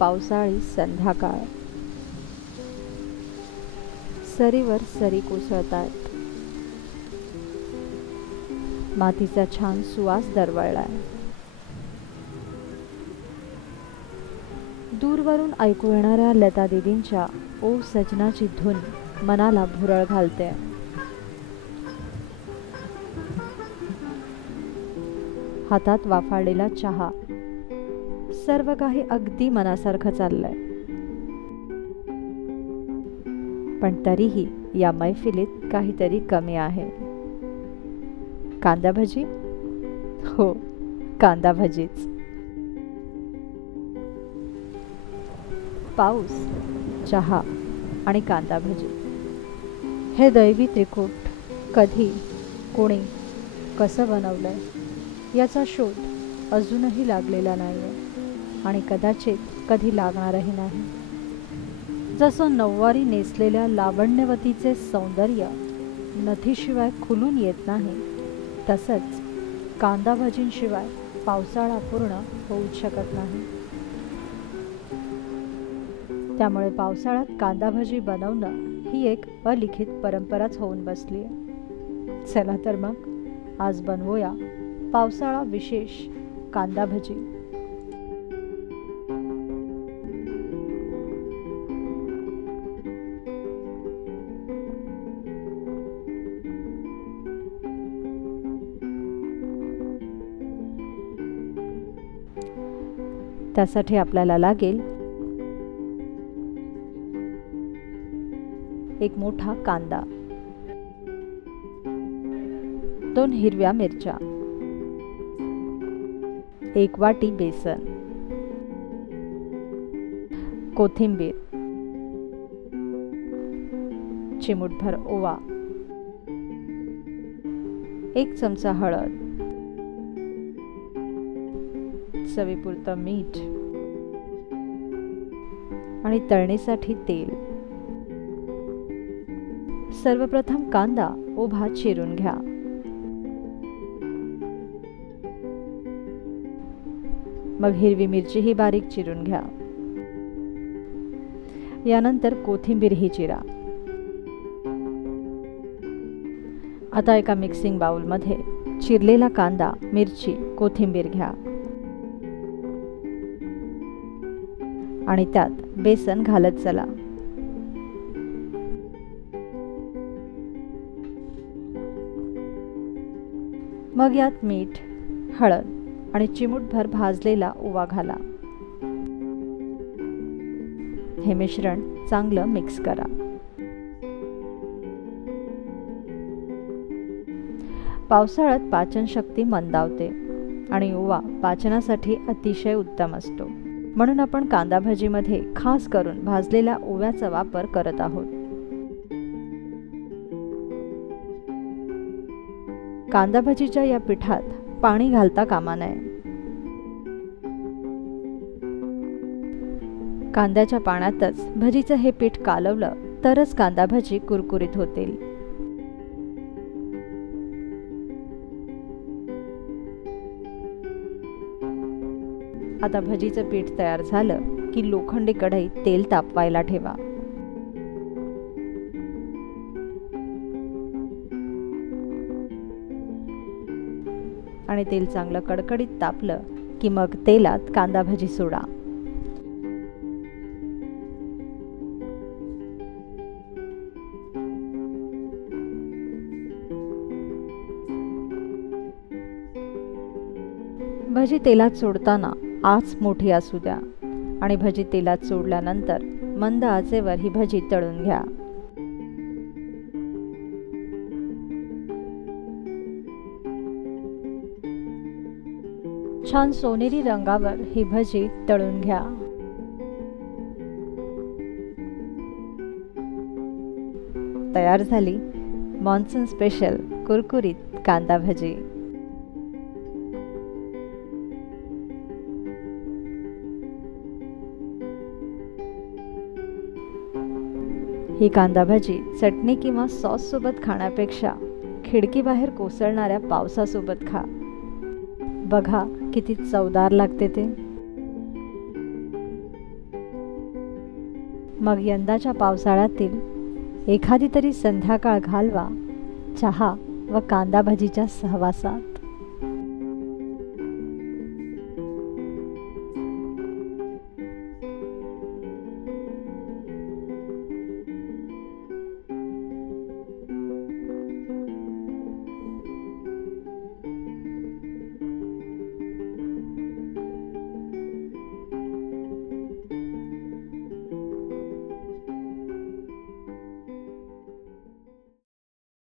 पावसाळी संध्याकाळ. सरीवर सरी कोसळतायत. मातीचा छान सुवास दरवळलाय. दूरवरून ऐकू येणाऱ्या लता दीदींच्या ओ सजनाची धून मनाला भुरळ घालते. हातात वाफाळलेला चहा. सर्व काही अगदी मनासारखं चाललंय. पण तरीही या मैफिलीत काहीतरी कमी आहे. कांदा भजी? हो, कांदा भजीच. पाऊस, चहा आणि कांदा भजी हे दैवी त्रिकूट कधी, कोणी, कसं बनवलंय याचा शोध अजूनही लागलेला नाहीये आणि कदाचित कधी लागणारही नाही. जसं नऊवारी नेसलेल्या लावण्यवतीचे सौंदर्य नथीशिवाय खुलून येत नाही, तसंच कांदा भजींशिवाय पावसाळा पूर्ण होऊच शकत नाही. त्यामुळे पावसाळ्यात कांदा भजी बनवणं ही एक अलिखित परंपराच होऊन बसली आहे. चला तर मग आज बनवूया पावसाळा विशेष कांदा भजी. त्यासाठी आपल्याला लागेल एक मोठा कांदा, 2 हिरव्या मिरच्या, 1 वाटी बेसन, कोथिंबीर, चिमूटभर ओवा, 1 चमचा हळद, चवीपुरतं मीठ आणि तळणीसाठी तेल. सर्वप्रथम कांदा उभा चिरून घ्या. मग हिरवी मिरची ही बारीक चिरून घ्या. यानंतर कोथिंबीर ही चिरा. आता एका मिक्सिंग बाउलमध्ये चिरलेला कांदा, मिरची, कोथिंबीर घ्या आणि त्यात बेसन घालत चला. मग यात मीठ, हळद आणि चिमूटभर भाजलेला ओवा घाला. हे मिश्रण चांगलं मिक्स करा. पावसाळ्यात पाचनशक्ती मंदावते आणि ओवा पाचनासाठी अतिशय उत्तम असतो. म्हणून आपण कांदा भजीमध्ये खास करून भाजलेल्या ओव्याचा वापर करत आहोत. कांदा भजीच्या या पिठात पाणी घालता कामा नये. कांद्याच्या पाण्यातच भजीचं हे पीठ कालवलं तरच कांदा भजी कुरकुरीत होतील. आता भजीचं पीठ तयार झालं की लोखंडी कढईत तेल तापवायला ठेवा. आणि तेल चांगलं कडकडीत तापलं की मग तेलात कांदा भजी सोडा. भजी तेलात सोडताना आच मोठी असू द्या आणि भजी तेलात सोडल्यानंतर मंद आचेवर ही भजी तळून घ्या. छान सोनेरी रंगावर ही भजी तळून घ्या. तयार झाली मॉन्सून स्पेशल कुरकुरीत कांदा भजी. ही कांदा भजी चटणी किंवा सॉस सोबत खाण्यापेक्षा खिडकीबाहेर कोसळणाऱ्या पावसासोबत खा. बघा किती चवदार लागते ते. मग यंदाच्या पावसाळ्यातील एखादी तरी संध्याकाळ घालवा चहा व कांदा भजीच्या सहवासात.